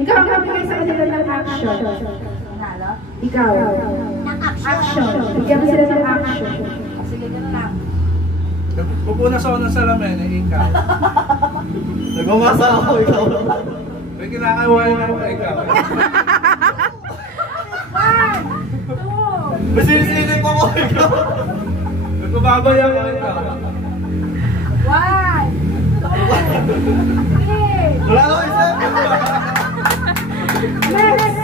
Ikaw ang magbigay sa kanila ng action. Nanalo? Ikaw. Ng Action. Bigyan mo sila ng action. Sige, gano'n lang. Pupunas ako ng salamin, ikaw. Nagmamasa ako, ikaw. May kinakawain ako, ikaw. Masisilip ako, ikaw. Nagpababay ako, ikaw. 1, 2, 3. Wala ako isa. Next.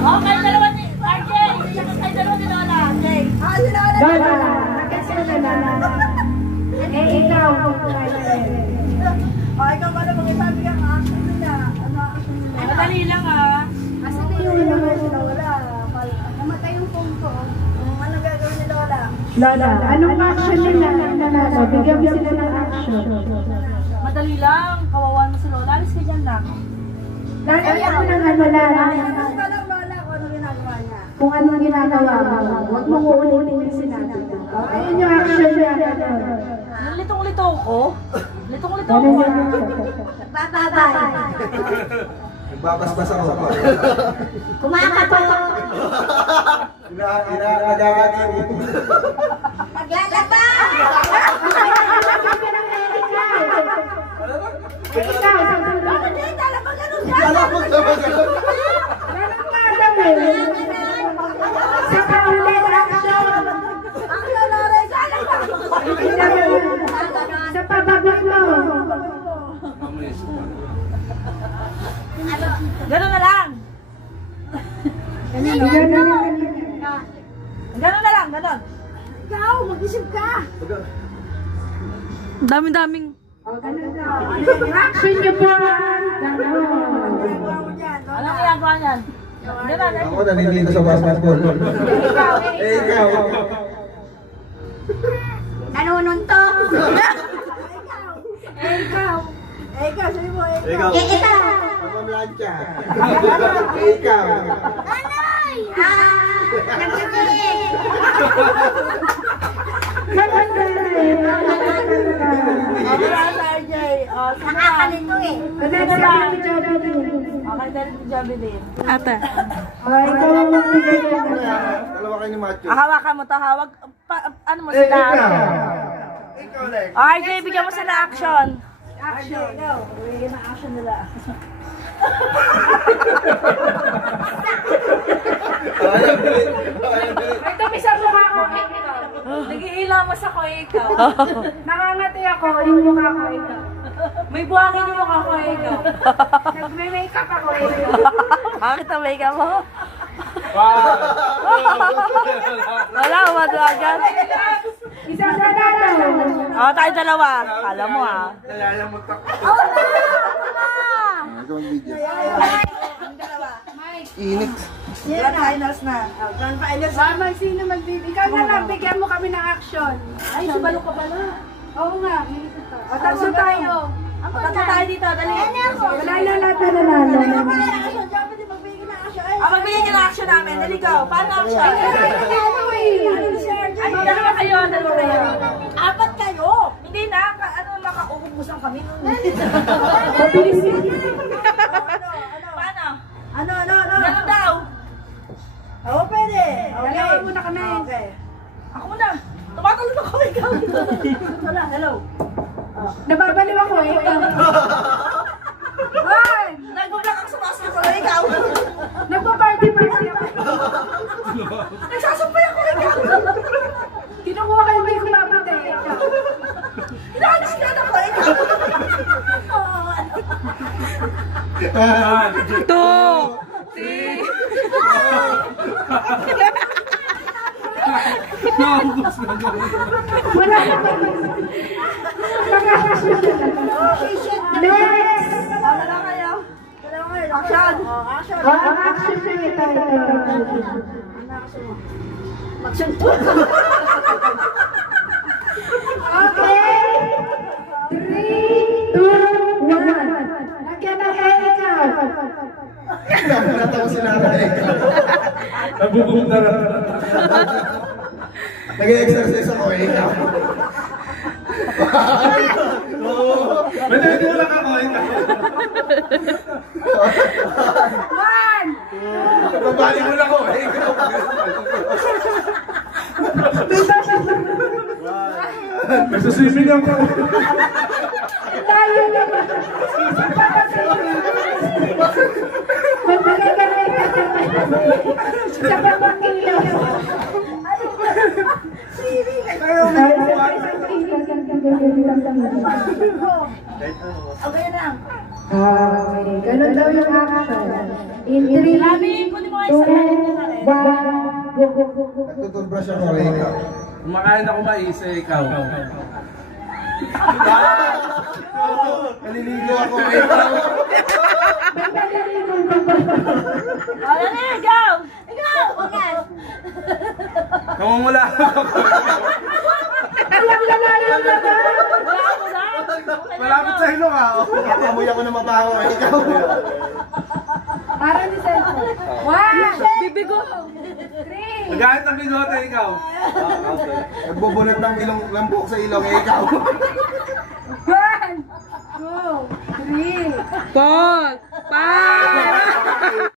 Okay, dalawa ni RJ. Ay, dalawa ni Lola. Okay. Si Lola. Lola. Bakit sila Lola? Ikaw. Ikaw ba na mag-isabi ang action nila? Ano action nila? Madali lang Asan na yung naman si Lola. Namatay yung phone ko. Ano gagawin ni Lola? Lola, anong action nila? Bigyan mo sila ng action. Madali lang. Kawawan mo si Lola. Alis ka dyan lang. Lagi ako ng ano lang. Walang Lola kung ano ginagawa niya. Kung anong ginagawa mo. Huwag mong uulitin yung sinabi. Ayun yung action niya. Litong-lito ko. Litong-lito ko. Bababay. Nagbabasbas ako. Kumakato. Inakagagagi mo. Maglalaba! Ikaw. Bakit hindi? Talabang ganun ka! Lalapag naman ako. Sa paulit action. Ang lalaray sa alabang! Sa pababag mo. Ganun na lang! Ganun na lang, ganun! Ikaw, mag-isip ka! Daming-daming. Action niyo po. Anong ginagawa niyan? Ganun, Ako naninito sa basketball. Ikaw. Nanununtok. ikaw, sabi mo, Ikaw. Ikaw. Mamamlansya. Ikaw. Anay! Nagsisigil. wala sa RJ. Nakakalito eh. Okay, dali ni Javi din. Ate. Dalawa kayo ni Macho. Hawakan mo to, hawag. Ano mo sila? Ikaw ulit. RJ, bigyan mo sila action. Action. Bigyan na action nila. May tabi sa mukha ko. Nag-iilamos ako, ikaw. Nakangati ako. Yung mukha ko ikaw. May buhangin yung mukha ko, ikaw. Nagme-makeup ako ikaw. Bakit ang makeup mo? Wow! Wala, umadwagan. Isang nanalo. Oo, tayo dalawa. Alam mo Nalalamot ako. Ikaw ang video. Ang dalawa. Init. Grand finals na. Grand finals. Mama, sino magbibigay? Ikaw na lang, bigyan mo kami ng action. Ay, si Balong ka pala. Oo nga, minito to. O, tatlo tayo. Tatlo tayo dito, dali. Wala na lahat na nanalo. Magbigay ka ng action namin. Dali, go. Paano action? Ay, dalawa kayo, dalawa kayo. Apat kayo. Hindi na, ano, makauubusan kami nun. Mabilis yun. Paano? Ano? Ganun daw. Oo, pwede. Dalawa muna kami. Okay. Ako muna. Tumatalon ako, ikaw. Wala, hello. Nababaliw ako ikaw. One! Nag-vlog ako sa basketball, ikaw. Nagpa-party ako. Nagsasampay ako, ikaw. Kinukuha kayo may kumapate. Inahalis ka na ko, ikaw. Two. Naubos na gawin. Wala na kayo. Next! Wala na kayo. Action. Action. Ang action na ito. Action 2. Okay. 3, 2, 1. Lagyan ng ikaw. Natawa si nanay. Nabubog na lang. Nag-exercise ako eh. Madali lang ako. Nagsuswimming ako. Tayo naman. Magbigay ka na sa pamangkilaw. Okay na. Okay, ganun daw yung action. In 3, 2, 1, go. Nagtutubrush ako, ikaw. Kumakain ako mais eh, ikaw. Naliligo ako, ikaw. Ano na, ikaw! Ikaw! Unas! Namumula ako. Malapit sa ilong ah. Amoy ako na mabaho, ikaw. Para ni Senso. 1, bibigo. 3, Nagahit ang bigote, ikaw. Nagbubunot ng ilong lambok sa ilong, ikaw. 1, 2, 3. 4, 5.